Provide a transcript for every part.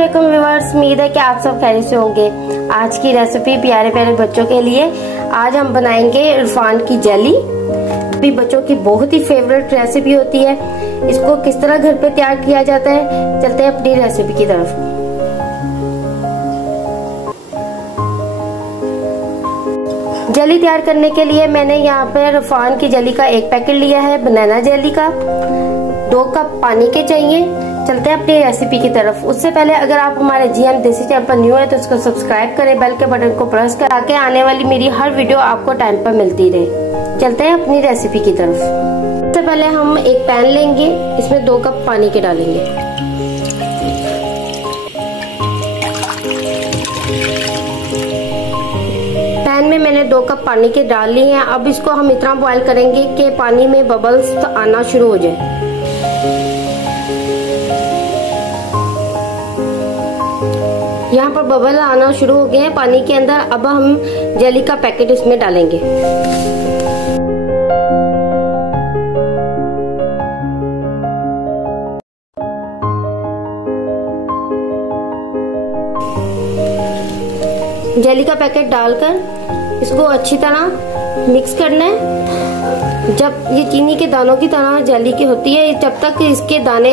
अस्सलामुअलैकुम व्यूअर्स, उम्मीद है कि आप सब खैरियत से होंगे। आज की रेसिपी प्यारे प्यारे बच्चों के लिए। आज हम बनाएंगे इरफान की जेली। भी बच्चों की बहुत ही फेवरेट रेसिपी होती है। इसको किस तरह घर पे तैयार किया जाता है, चलते हैं अपनी रेसिपी की तरफ। जेली तैयार करने के लिए मैंने यहाँ पे इरफान की जेली का एक पैकेट लिया है, बनाना जेली का। 2 कप पानी के चाहिए। चलते हैं अपनी रेसिपी की तरफ। उससे पहले अगर आप हमारे जीएम देसी चैनल पर न्यू है तो इसको सब्सक्राइब करें, बेल के बटन को प्रेस कर, ताकि आने वाली मेरी हर वीडियो आपको टाइम पर मिलती रहे। चलते हैं अपनी रेसिपी की तरफ। सबसे पहले हम एक पैन लेंगे, इसमें 2 कप पानी के डालेंगे। पैन में मैंने 2 कप पानी के डाल लिए हैं। अब इसको हम इतना बॉईल करेंगे कि पानी में बबल्स आना शुरू हो जाए। यहाँ पर बबल आना शुरू हो गए हैं पानी के अंदर। अब हम जेली का पैकेट इसमें डालेंगे। जेली का पैकेट डालकर इसको अच्छी तरह मिक्स करना है। जब ये चीनी के दानों की तरह जेली की होती है, जब तक इसके दाने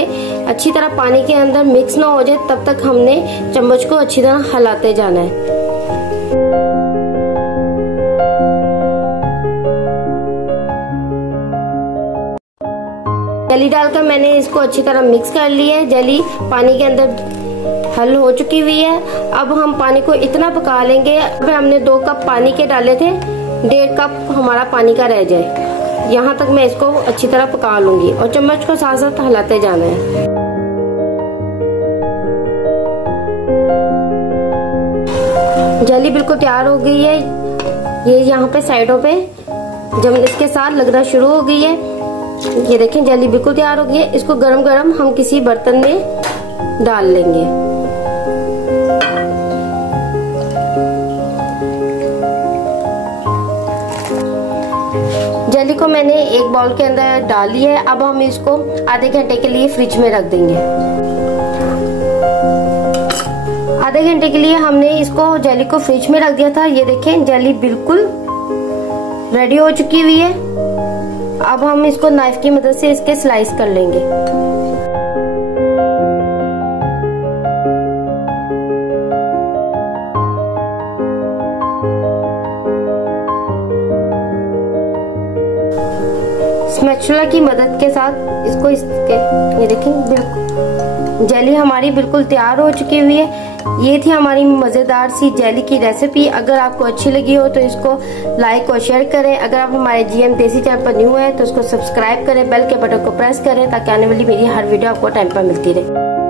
अच्छी तरह पानी के अंदर मिक्स ना हो जाए तब तक हमने चम्मच को अच्छी तरह हिलाते जाना है। जेली डालकर मैंने इसको अच्छी तरह मिक्स कर लिया है। जेली पानी के अंदर हल हो चुकी हुई है। अब हम पानी को इतना पका लेंगे। अब हमने 2 कप पानी के डाले थे, 1.5 कप हमारा पानी का रह जाए। यहाँ तक मैं इसको अच्छी तरह पका लूंगी और चम्मच को साथ साथ हिलाते जाना है। जेली बिल्कुल तैयार हो गई है। ये यहाँ पे साइडों पे जब इसके साथ लगना शुरू हो गई है, ये देखें जेली बिल्कुल तैयार हो गई है। इसको गरम गरम हम किसी बर्तन में डाल लेंगे। जेली को मैंने एक बाउल के अंदर डाल लिया है। अब हम इसको आधे घंटे के लिए फ्रिज में रख देंगे। आधे घंटे के लिए हमने इसको जेली को फ्रिज में रख दिया था। ये देखें जेली बिल्कुल रेडी हो चुकी हुई है। अब हम इसको नाइफ की मदद से इसके स्लाइस कर लेंगे। स्पैचुला की मदद के साथ इसको ये देखें बिल्कुल जेली हमारी बिल्कुल तैयार हो चुकी हुई है। ये थी हमारी मजेदार सी जेली की रेसिपी। अगर आपको अच्छी लगी हो तो इसको लाइक और शेयर करें। अगर आप हमारे जीएम देसी चैनल पर न्यू है तो इसको सब्सक्राइब करें, बेल के बटन को प्रेस करें, ताकि आने वाली मेरी हर वीडियो आपको टाइम पर मिलती रहे।